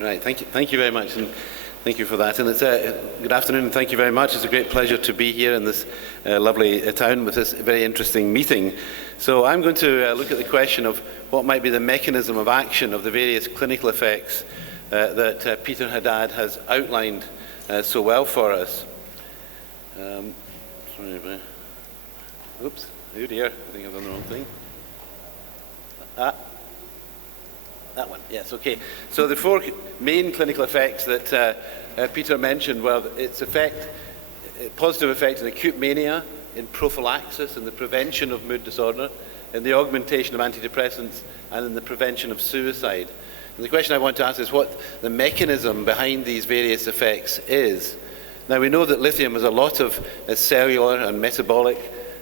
Right, thank you very much, and thank you for that. And it's good afternoon, and thank you very much. It's a great pleasure to be here in this lovely town with this very interesting meeting. So I'm going to look at the question of what might be the mechanism of action of the various clinical effects that Peter Haddad has outlined so well for us. Oops, oh dear, I think I've done the wrong thing. That one, yes, okay. So the four main clinical effects that Peter mentioned were its positive effect in acute mania, in prophylaxis, in the prevention of mood disorder, in the augmentation of antidepressants, and in the prevention of suicide. And the question I want to ask is what the mechanism behind these various effects is. Now we know that lithium has a lot of cellular and metabolic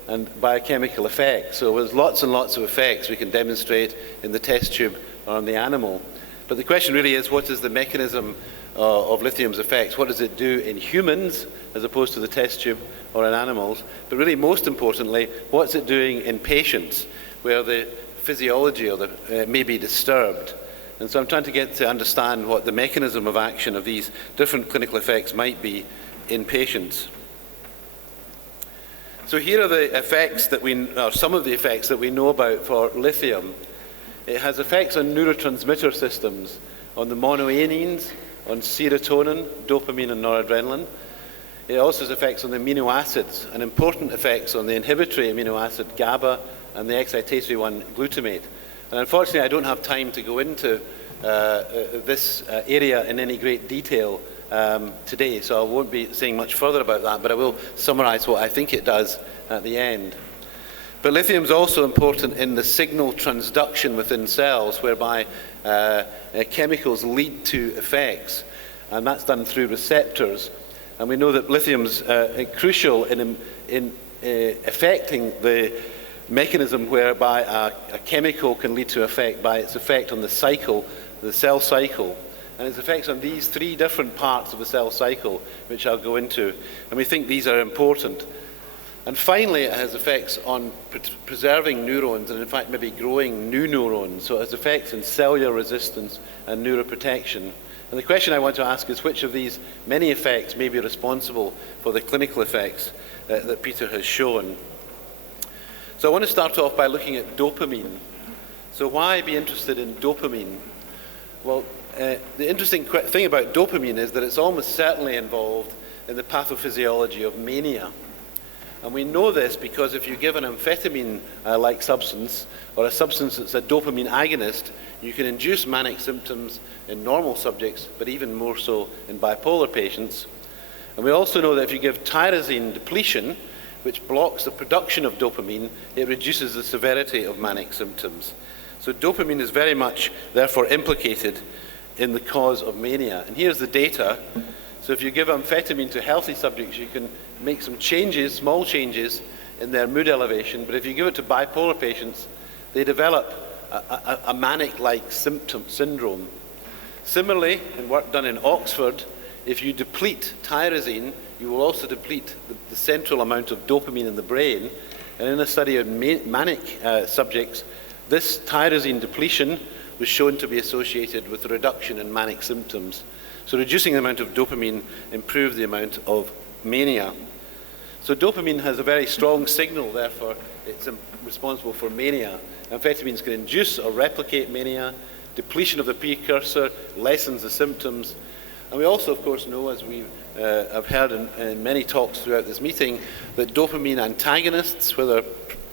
and biochemical effects. So there's lots and lots of effects we can demonstrate in the test tube or on the animal. But the question really is, what is the mechanism of lithium's effects? What does it do in humans as opposed to the test tube or in animals? But really, most importantly, what's it doing in patients where the physiology or may be disturbed? And so I'm trying to get to understand what the mechanism of action of these different clinical effects might be in patients. So here are the effects or some of the effects that we know about for lithium. It has effects on neurotransmitter systems, on the monoamines, on serotonin, dopamine and noradrenaline. It also has effects on the amino acids, and important effects on the inhibitory amino acid GABA and the excitatory one, glutamate. And unfortunately, I don't have time to go into this area in any great detail today, so I won't be saying much further about that, but I will summarize what I think it does at the end. But lithium is also important in the signal transduction within cells, whereby chemicals lead to effects, and that's done through receptors. And we know that lithium's crucial in affecting the mechanism whereby a chemical can lead to effect by its effect on the cycle, the cell cycle. And its effects on these three different parts of the cell cycle, which I'll go into. And we think these are important. And finally, it has effects on preserving neurons and, in fact, maybe growing new neurons. So it has effects in cellular resistance and neuroprotection. And the question I want to ask is which of these many effects may be responsible for the clinical effects that Peter has shown. So I want to start off by looking at dopamine. So why be interested in dopamine? Well, the interesting thing about dopamine is that it's almost certainly involved in the pathophysiology of mania. And we know this because if you give an amphetamine-like substance, or a substance that's a dopamine agonist, you can induce manic symptoms in normal subjects, but even more so in bipolar patients. And we also know that if you give tyrosine depletion, which blocks the production of dopamine, it reduces the severity of manic symptoms. So dopamine is very much, therefore, implicated in the cause of mania. And here's the data. So if you give amphetamine to healthy subjects, you can make some changes, small changes, in their mood elevation. But if you give it to bipolar patients, they develop a manic-like syndrome. Similarly, in work done in Oxford, if you deplete tyrosine, you will also deplete the central amount of dopamine in the brain. And in a study of manic subjects, this tyrosine depletion was shown to be associated with a reduction in manic symptoms. So reducing the amount of dopamine improved the amount of mania. So dopamine has a very strong signal, therefore it's responsible for mania. Amphetamines can induce or replicate mania. Depletion of the precursor lessens the symptoms. And we also, of course, know, as we have heard in many talks throughout this meeting, that dopamine antagonists, whether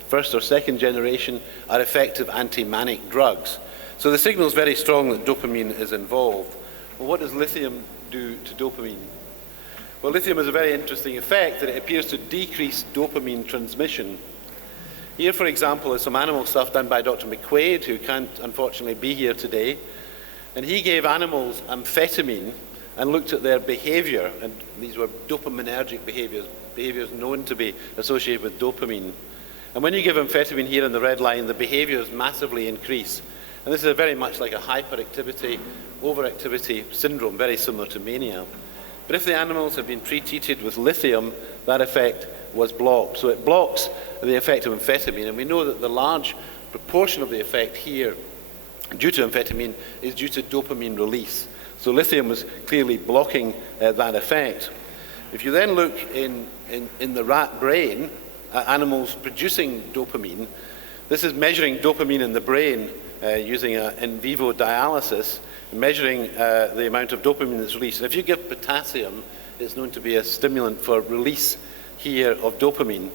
first or second generation, are effective anti-manic drugs. So the signal is very strong that dopamine is involved. Well, what does lithium do to dopamine? Well, lithium has a very interesting effect that it appears to decrease dopamine transmission. Here, for example, is some animal stuff done by Dr. McQuaid, who can't unfortunately be here today. And he gave animals amphetamine and looked at their behavior. And these were dopaminergic behaviors known to be associated with dopamine. And when you give amphetamine here in the red line, the behaviors massively increase. And this is very much like a hyperactivity, overactivity syndrome, very similar to mania. But if the animals have been pre-treated with lithium, that effect was blocked. So it blocks the effect of amphetamine, and we know that the large proportion of the effect here due to amphetamine is due to dopamine release. So lithium was clearly blocking that effect. If you then look in the rat brain at animals producing dopamine, this is measuring dopamine in the brain using an in vivo dialysis, measuring the amount of dopamine that's released. And if you give potassium, it's known to be a stimulant for release here of dopamine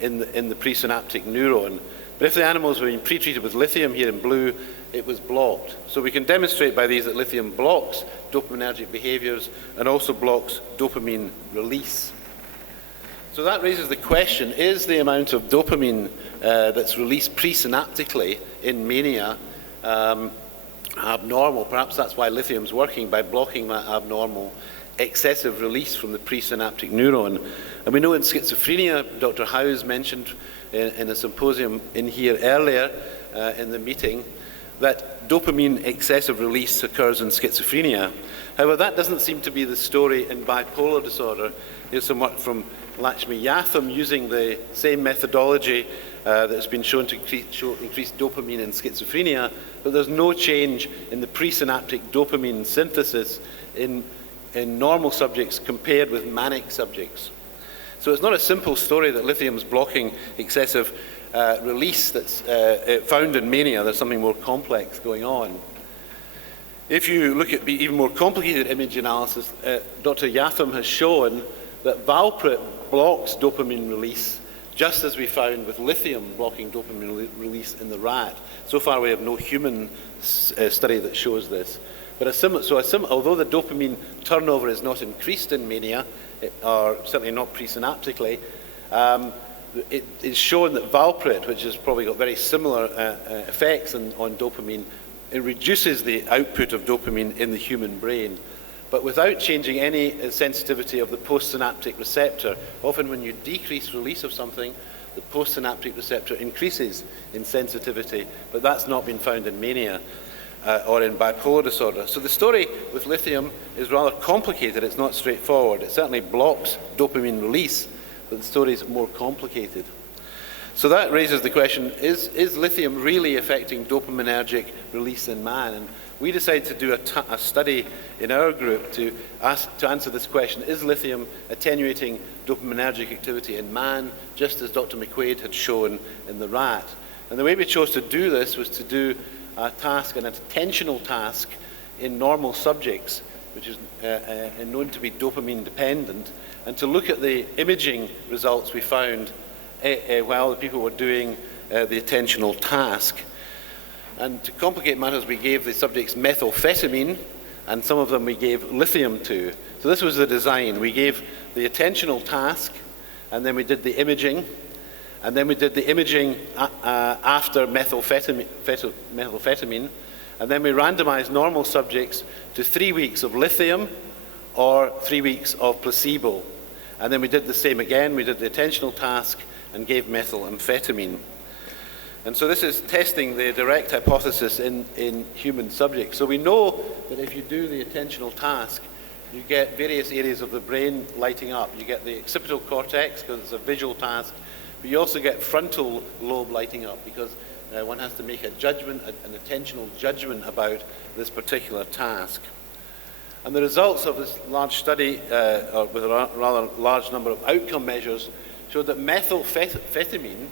in the presynaptic neuron. But if the animals were being pre-treated with lithium here in blue, it was blocked. So we can demonstrate by these that lithium blocks dopaminergic behaviors and also blocks dopamine release. So that raises the question, is the amount of dopamine that's released presynaptically in mania abnormal? Perhaps that's why lithium's working, by blocking that abnormal excessive release from the presynaptic neuron. And we know in schizophrenia, Dr. Howes mentioned in a symposium in here earlier in the meeting, that dopamine excessive release occurs in schizophrenia. However, that doesn't seem to be the story in bipolar disorder. Here's some work from Lakshmi Yatham using the same methodology that's been shown to increase dopamine in schizophrenia, but there's no change in the presynaptic dopamine synthesis in normal subjects compared with manic subjects. So it's not a simple story that lithium's blocking excessive release that's found in mania. There's something more complex going on. If you look at even more complicated image analysis, Dr. Yatham has shown that valproate blocks dopamine release, just as we found with lithium blocking dopamine release in the rat. So far we have no human study that shows this. But although the dopamine turnover is not increased in mania, or certainly not presynaptically, it is shown that valproate, which has probably got very similar effects on dopamine, it reduces the output of dopamine in the human brain, but without changing any sensitivity of the postsynaptic receptor. Often when you decrease release of something, the postsynaptic receptor increases in sensitivity, but that's not been found in mania or in bipolar disorder. So the story with lithium is rather complicated. It's not straightforward. It certainly blocks dopamine release, but the story is more complicated. So that raises the question, is lithium really affecting dopaminergic release in man? And we decided to do a study in our group to answer this question, is lithium attenuating dopaminergic activity in man, just as Dr. McQuaid had shown in the rat? And the way we chose to do this was to do a task, an attentional task in normal subjects, which is known to be dopamine dependent, and to look at the imaging results we found while the people were doing the attentional task. And to complicate matters, we gave the subjects methamphetamine, and some of them we gave lithium to. So this was the design. We gave the attentional task, and then we did the imaging, and then we did the imaging after methamphetamine, and then we randomized normal subjects to 3 weeks of lithium or 3 weeks of placebo. And then we did the same again. We did the attentional task and gave methamphetamine. And so this is testing the direct hypothesis in human subjects. So we know that if you do the attentional task, you get various areas of the brain lighting up. You get the occipital cortex, because it's a visual task, but you also get frontal lobe lighting up, because one has to make a judgment, an attentional judgment about this particular task. And the results of this large study, with a rather large number of outcome measures, showed that methamphetamine,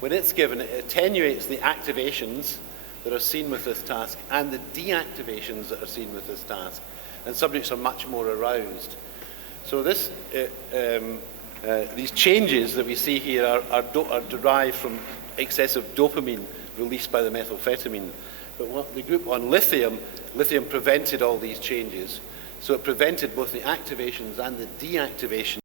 when it's given, it attenuates the activations that are seen with this task and the deactivations that are seen with this task. And subjects are much more aroused. So this, these changes that we see here are derived from excessive dopamine released by the methamphetamine. But what the group on lithium prevented all these changes. So it prevented both the activations and the deactivations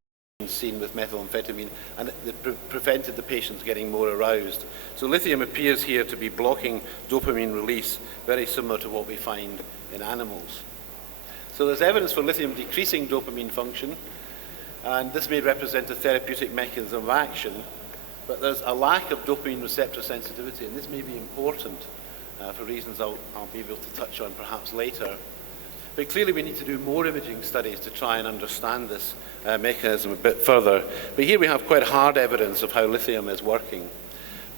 seen with methamphetamine, and it prevented the patients getting more aroused. So lithium appears here to be blocking dopamine release, very similar to what we find in animals. So there's evidence for lithium decreasing dopamine function, and this may represent a therapeutic mechanism of action, but there's a lack of dopamine receptor sensitivity, and this may be important for reasons I'll be able to touch on perhaps later. But clearly we need to do more imaging studies to try and understand this mechanism a bit further. But here we have quite hard evidence of how lithium is working.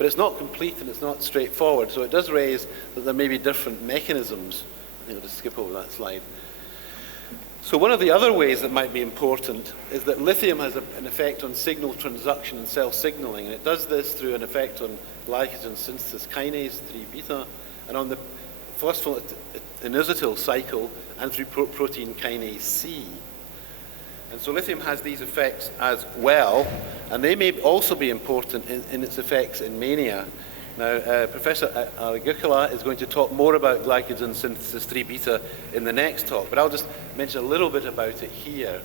But it's not complete and it's not straightforward, so it does raise that there may be different mechanisms. I think I'll just skip over that slide. So one of the other ways that might be important is that lithium has an effect on signal transduction and cell signaling, and it does this through an effect on glycogen synthesis kinase 3-beta, and on the phosphoinositol cycle, and through protein kinase C. And so lithium has these effects as well, and they may also be important in its effects in mania. Now, Professor Agukala is going to talk more about glycogen synthesis 3-beta in the next talk, but I'll just mention a little bit about it here.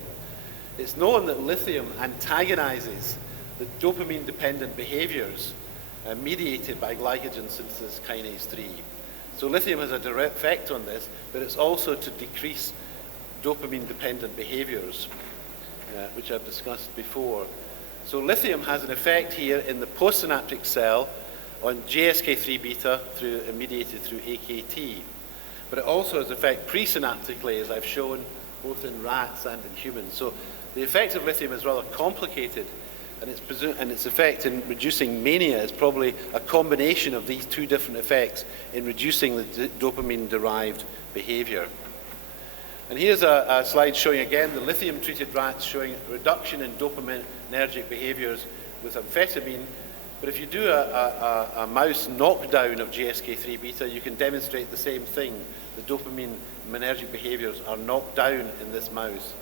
It's known that lithium antagonizes the dopamine-dependent behaviors mediated by glycogen synthesis kinase 3. So lithium has a direct effect on this, but it's also to decrease dopamine-dependent behaviors, which I've discussed before. So lithium has an effect here in the postsynaptic cell on GSK3-beta mediated through AKT. But it also has effect presynaptically, as I've shown, both in rats and in humans. So the effect of lithium is rather complicated, and its effect in reducing mania is probably a combination of these two different effects in reducing the dopamine-derived behavior. And here's a slide showing again the lithium-treated rats showing a reduction in dopaminergic behaviors with amphetamine. But if you do a mouse knockdown of GSK3-beta, you can demonstrate the same thing. The dopaminergic behaviors are knocked down in this mouse.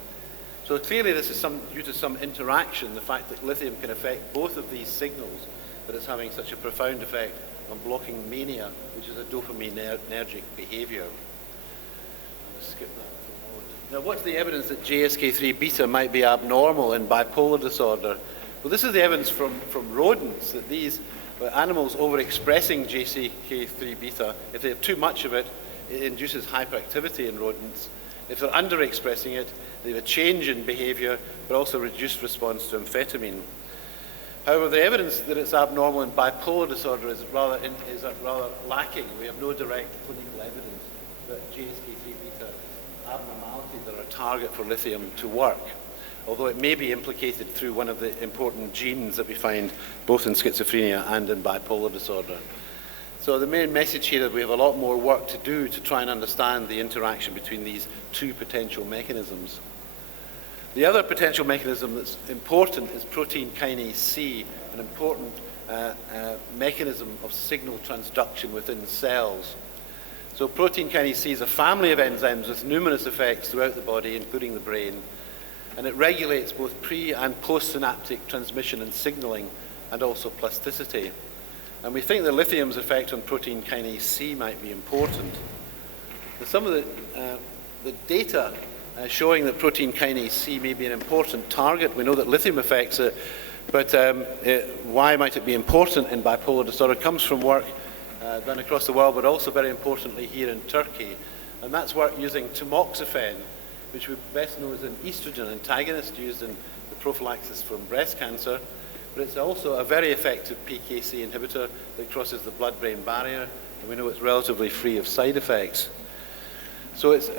So clearly this is due to some interaction, the fact that lithium can affect both of these signals, that it's having such a profound effect on blocking mania, which is a dopaminergic behavior. I'll skip that for a moment. Now, what's the evidence that GSK3-beta might be abnormal in bipolar disorder? Well, this is the evidence from rodents, that these animals overexpressing GSK3-beta, if they have too much of it, it induces hyperactivity in rodents. If they're underexpressing it, they have a change in behavior, but also reduced response to amphetamine. However, the evidence that it's abnormal in bipolar disorder is rather lacking. We have no direct clinical evidence that GSK3-beta abnormalities are a target for lithium to work, although it may be implicated through one of the important genes that we find both in schizophrenia and in bipolar disorder. So the main message here is we have a lot more work to do to try and understand the interaction between these two potential mechanisms. The other potential mechanism that's important is protein kinase C, an important mechanism of signal transduction within cells. So protein kinase C is a family of enzymes with numerous effects throughout the body, including the brain, and it regulates both pre- and postsynaptic transmission and signaling, and also plasticity. And we think that lithium's effect on protein kinase C might be important. Some of the data showing that protein kinase C may be an important target. We know that lithium affects it, but why might it be important in bipolar disorder comes from work done across the world, but also very importantly here in Turkey. And that's work using tamoxifen, which we best know as an estrogen antagonist used in the prophylaxis from breast cancer. But it's also a very effective PKC inhibitor that crosses the blood-brain barrier, and we know it's relatively free of side effects. So it's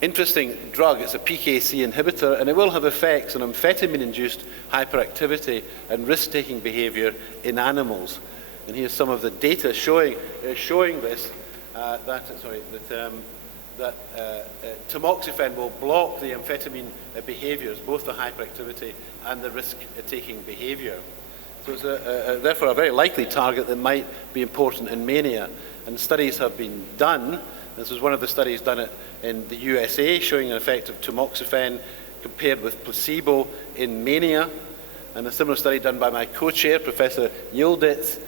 interesting drug. It's a PKC inhibitor, and it will have effects on amphetamine-induced hyperactivity and risk-taking behavior in animals. And here's some of the data showing this, that tamoxifen will block the amphetamine behaviors, both the hyperactivity and the risk-taking behavior. So it's therefore a very likely target that might be important in mania. And studies have been done. This was one of the studies done in the USA showing an effect of tamoxifen compared with placebo in mania. And a similar study done by my co-chair, Professor Yildiz,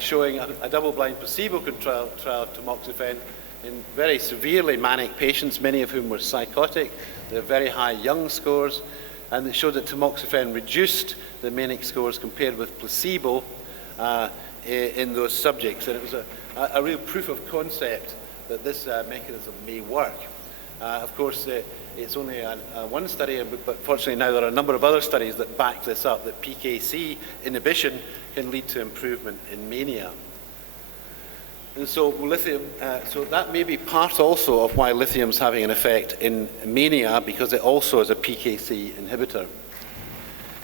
showing a double-blind placebo-controlled trial of tamoxifen in very severely manic patients, many of whom were psychotic. They have very high Young scores, and it showed that tamoxifen reduced the manic scores compared with placebo in those subjects. And it was a real proof of concept that this mechanism may work. Of course, it's only one study, but fortunately now there are a number of other studies that back this up, that PKC inhibition can lead to improvement in mania. And so lithium, so that may be part also of why lithium's having an effect in mania, because it also is a PKC inhibitor.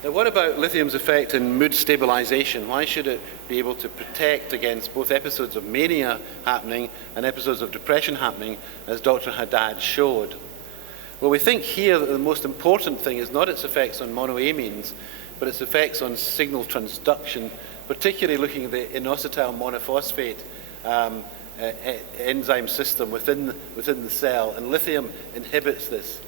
Now, what about lithium's effect in mood stabilization? Why should it be able to protect against both episodes of mania happening and episodes of depression happening, as Dr. Haddad showed? Well, we think here that the most important thing is not its effects on monoamines, but its effects on signal transduction, particularly looking at the inositol monophosphate enzyme system within the cell, and lithium inhibits this.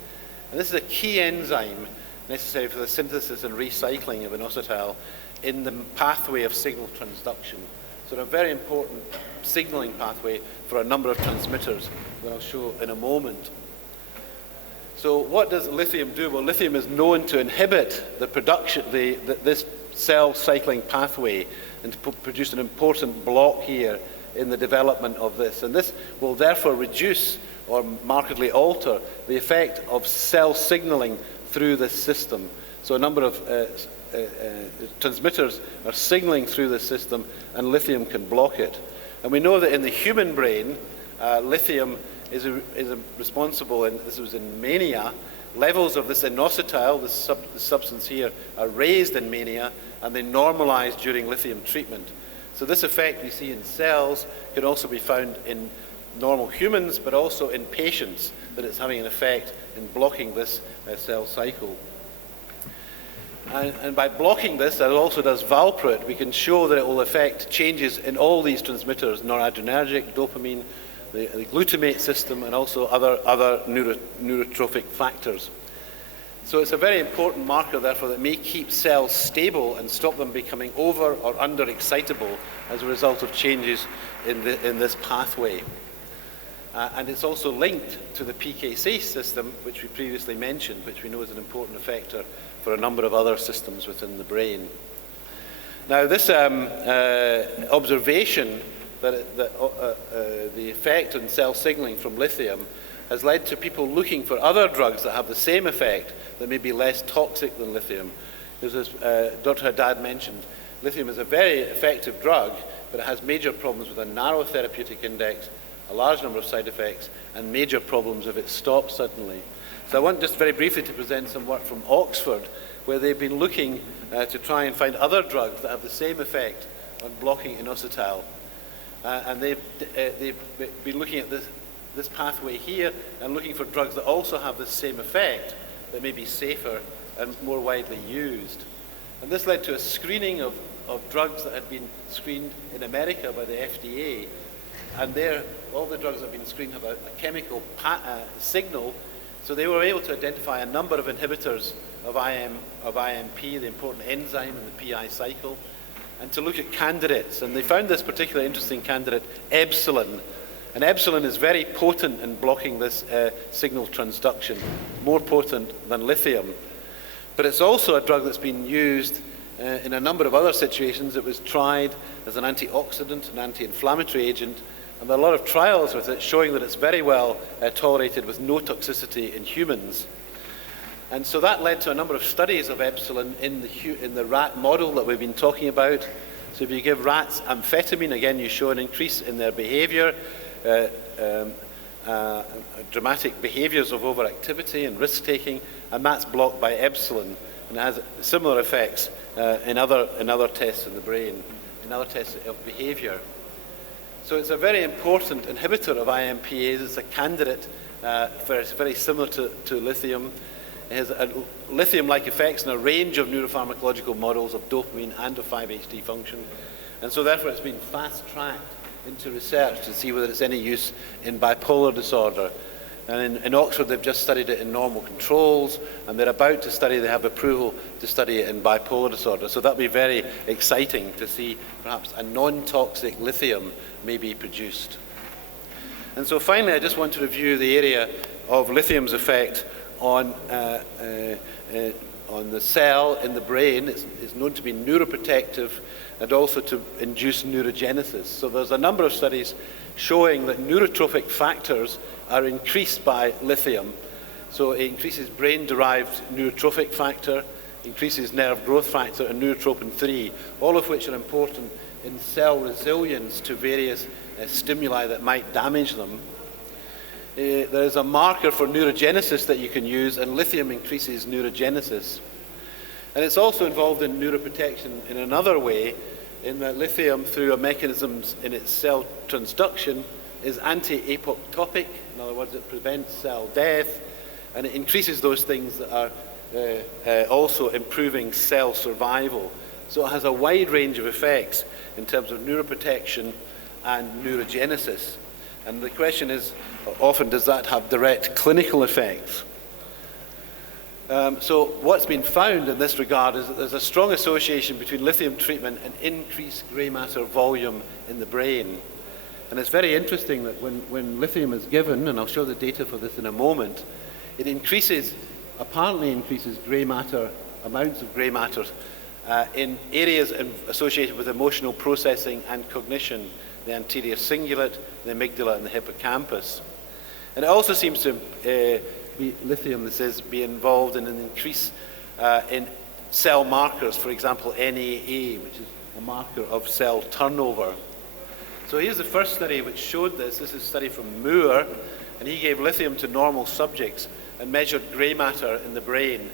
And this is a key enzyme necessary for the synthesis and recycling of inositol in the pathway of signal transduction. So a very important signaling pathway for a number of transmitters that I'll show in a moment. So what does lithium do? Well, lithium is known to inhibit the production, this cell cycling pathway, and to produce an important block here in the development of this. And this will therefore reduce or markedly alter the effect of cell signaling through this system. So a number of transmitters are signaling through this system, and lithium can block it. And we know that in the human brain, lithium is responsible, and this was in mania, levels of this inositol, this substance here, are raised in mania, and they normalize during lithium treatment. So this effect we see in cells can also be found in normal humans, but also in patients, that it's having an effect in blocking this cell cycle. And by blocking this, as it also does valproate, we can show that it will affect changes in all these transmitters, noradrenergic, dopamine, the glutamate system, and also other neurotrophic factors. So it's a very important marker, therefore, that may keep cells stable and stop them becoming over or under excitable as a result of changes in this pathway. And it's also linked to the PKC system, which we previously mentioned, which we know is an important effector for a number of other systems within the brain. Now, this observation that the effect on cell signaling from lithium has led to people looking for other drugs that have the same effect that may be less toxic than lithium. As Dr. Haddad mentioned, lithium is a very effective drug, but it has major problems with a narrow therapeutic index, a large number of side effects, and major problems if it stops suddenly. So I want just very briefly to present some work from Oxford, where they've been looking to try and find other drugs that have the same effect on blocking inositol. And they've been looking at this pathway here and looking for drugs that also have the same effect, that may be safer and more widely used. And this led to a screening of drugs that had been screened in America by the FDA. And there, all the drugs that have been screened have a chemical signal. So they were able to identify a number of inhibitors of IMP, the important enzyme in the PI cycle, and to look at candidates. And they found this particularly interesting candidate, epsilon. And epsilon is very potent in blocking this signal transduction, more potent than lithium. But it's also a drug that's been used in a number of other situations. It was tried as an antioxidant, an anti-inflammatory agent, and there are a lot of trials with it showing that it's very well tolerated with no toxicity in humans. And so that led to a number of studies of epsilon in the rat model that we've been talking about. So if you give rats amphetamine, again, you show an increase in their behavior, dramatic behaviors of overactivity and risk-taking, and that's blocked by epsilon, and it has similar effects in other tests in the brain, in other tests of behavior. So it's a very important inhibitor of IMPAs. It's a candidate it's very similar to lithium. It has lithium-like effects in a range of neuropharmacological models of dopamine and of 5-HT function. And so therefore it's been fast-tracked into research to see whether it's any use in bipolar disorder. And in Oxford, they've just studied it in normal controls, and they're about to they have approval to study it in bipolar disorder. So that'll be very exciting to see perhaps a non-toxic lithium may be produced. And so finally, I just want to review the area of lithium's effect on the cell in the brain. It's known to be neuroprotective and also to induce neurogenesis. So there's a number of studies showing that neurotrophic factors are increased by lithium. So it increases brain-derived neurotrophic factor, increases nerve growth factor, and neurotropin-3, all of which are important in cell resilience to various stimuli that might damage them. There's a marker for neurogenesis that you can use, and lithium increases neurogenesis. And it's also involved in neuroprotection in another way, in that lithium, through mechanisms in its cell transduction, is anti-apoptotic. In other words, it prevents cell death, and it increases those things that are also improving cell survival. So it has a wide range of effects in terms of neuroprotection and neurogenesis. And the question is, often does that have direct clinical effects? So what's been found in this regard is that there's a strong association between lithium treatment and increased grey matter volume in the brain. And it's very interesting that when lithium is given, and I'll show the data for this in a moment, it apparently increases grey matter, amounts of grey matter in areas associated with emotional processing and cognition, the anterior cingulate, the amygdala, and the hippocampus. And it also seems to lithium, be involved in an increase in cell markers, for example, NAA, which is a marker of cell turnover. So here's the first study which showed this. This is a study from Moore, and he gave lithium to normal subjects and measured grey matter in the brain.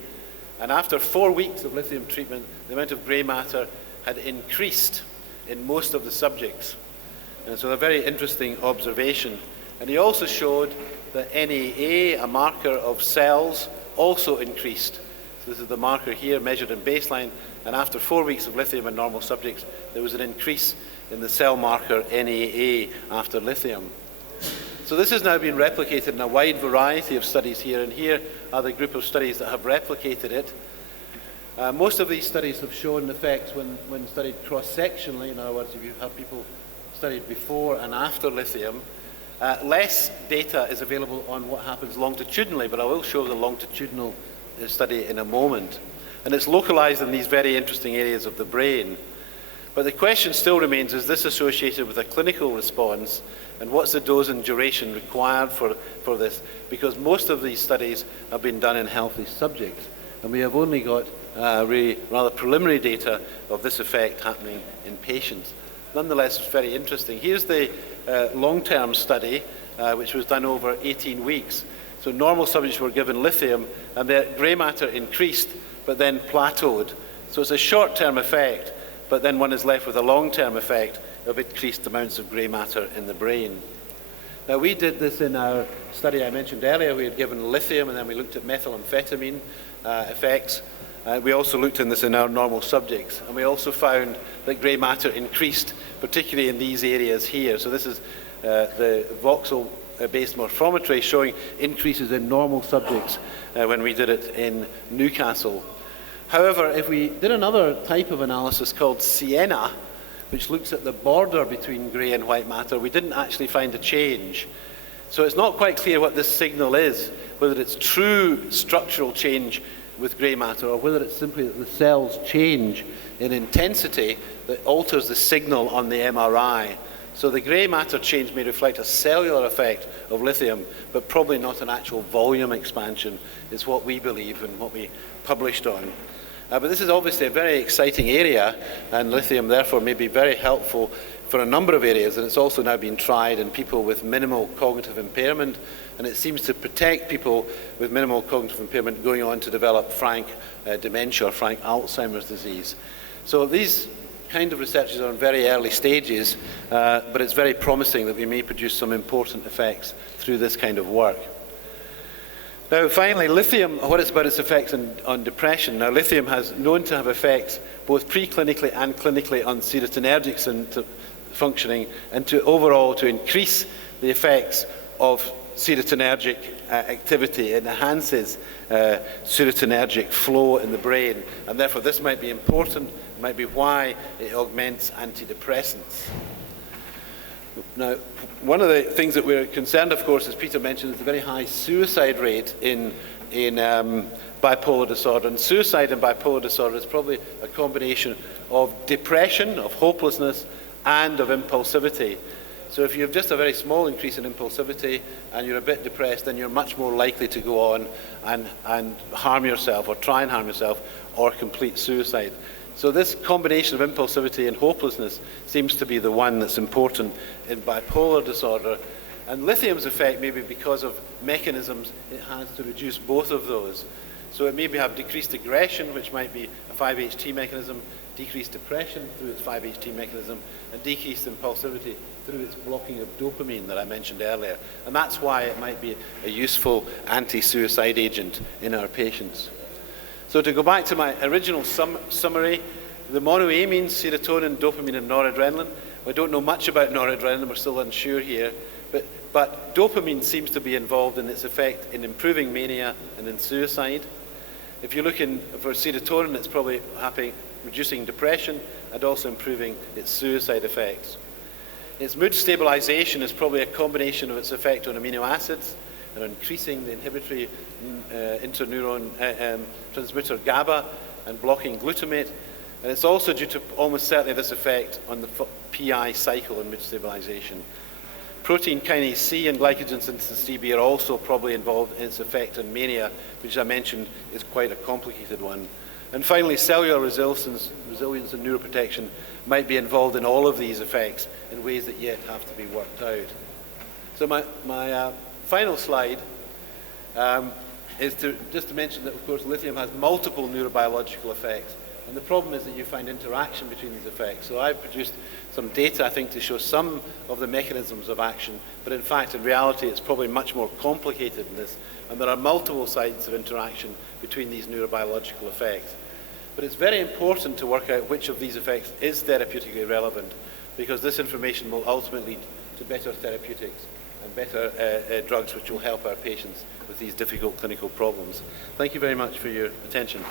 And after 4 weeks of lithium treatment, the amount of grey matter had increased in most of the subjects. And so a very interesting observation. And he also showed that NAA, a marker of cells, also increased. So this is the marker here measured in baseline, and after 4 weeks of lithium in normal subjects, there was an increase in the cell marker NAA after lithium. So this has now been replicated in a wide variety of studies here, and here are the group of studies that have replicated it. Most of these studies have shown effects when studied cross-sectionally. In other words, if you have people studied before and after lithium. Less data is available on what happens longitudinally, but I will show the longitudinal study in a moment. And it's localized in these very interesting areas of the brain. But the question still remains, is this associated with a clinical response? And what's the dose and duration required for this? Because most of these studies have been done in healthy subjects. And we have only got really rather preliminary data of this effect happening in patients. Nonetheless, it's very interesting. Here's the long-term study, which was done over 18 weeks. So normal subjects were given lithium, and their grey matter increased, but then plateaued. So it's a short-term effect, but then one is left with a long-term effect of increased amounts of grey matter in the brain. Now, we did this in our study I mentioned earlier. We had given lithium, and then we looked at methamphetamine effects. We also looked at this in our normal subjects, and we also found that grey matter increased, particularly in these areas here. So this is the voxel-based morphometry showing increases in normal subjects when we did it in Newcastle. However, if we did another type of analysis called Sienna, which looks at the border between grey and white matter, we didn't actually find a change. So it's not quite clear what this signal is, whether it's true structural change with grey matter, or whether it's simply that the cells change in intensity that alters the signal on the MRI. So the grey matter change may reflect a cellular effect of lithium, but probably not an actual volume expansion, is what we believe and what we published on. But this is obviously a very exciting area, and lithium therefore may be very helpful for a number of areas, and it's also now been tried in people with minimal cognitive impairment, and it seems to protect people with minimal cognitive impairment going on to develop frank dementia or frank Alzheimer's disease. So these kind of researches are in very early stages, but it's very promising that we may produce some important effects through this kind of work. Now, finally, lithium, what is about its effects on depression? Now, lithium has known to have effects both preclinically and clinically on serotonergic functioning, and overall to increase the effects of serotonergic activity. It enhances serotonergic flow in the brain, and therefore this might be important, might be why it augments antidepressants. Now, one of the things that we're concerned, of course, as Peter mentioned, is the very high suicide rate in bipolar disorder. And suicide in bipolar disorder is probably a combination of depression, of hopelessness, and of impulsivity. So if you have just a very small increase in impulsivity and you're a bit depressed, then you're much more likely to go on and harm yourself, or try and harm yourself, or complete suicide. So this combination of impulsivity and hopelessness seems to be the one that's important in bipolar disorder. And lithium's effect may be because of mechanisms it has to reduce both of those. So it may have decreased aggression, which might be a 5-HT mechanism, decreased depression through its 5-HT mechanism, and decreased impulsivity through its blocking of dopamine that I mentioned earlier. And that's why it might be a useful anti-suicide agent in our patients. So to go back to my original summary, the monoamines, serotonin, dopamine, and noradrenaline. We don't know much about noradrenaline, we're still unsure here, but dopamine seems to be involved in its effect in improving mania and in suicide. If you're looking for serotonin, it's probably reducing depression and also improving its suicide effects. Its mood stabilization is probably a combination of its effect on amino acids and on increasing the inhibitory interneuron transmitter GABA and blocking glutamate. And it's also due to almost certainly this effect on the PI cycle and mood stabilization. Protein kinase C and glycogen synthesis CB are also probably involved in its effect on mania, which I mentioned is quite a complicated one. And finally, cellular resilience and neuroprotection might be involved in all of these effects in ways that yet have to be worked out. So my final slide is just to mention that, of course, lithium has multiple neurobiological effects. And the problem is that you find interaction between these effects. So I've produced some data, I think, to show some of the mechanisms of action, but in fact, in reality, it's probably much more complicated than this, and there are multiple sites of interaction between these neurobiological effects. But it's very important to work out which of these effects is therapeutically relevant, because this information will ultimately lead to better therapeutics and better drugs which will help our patients with these difficult clinical problems. Thank you very much for your attention.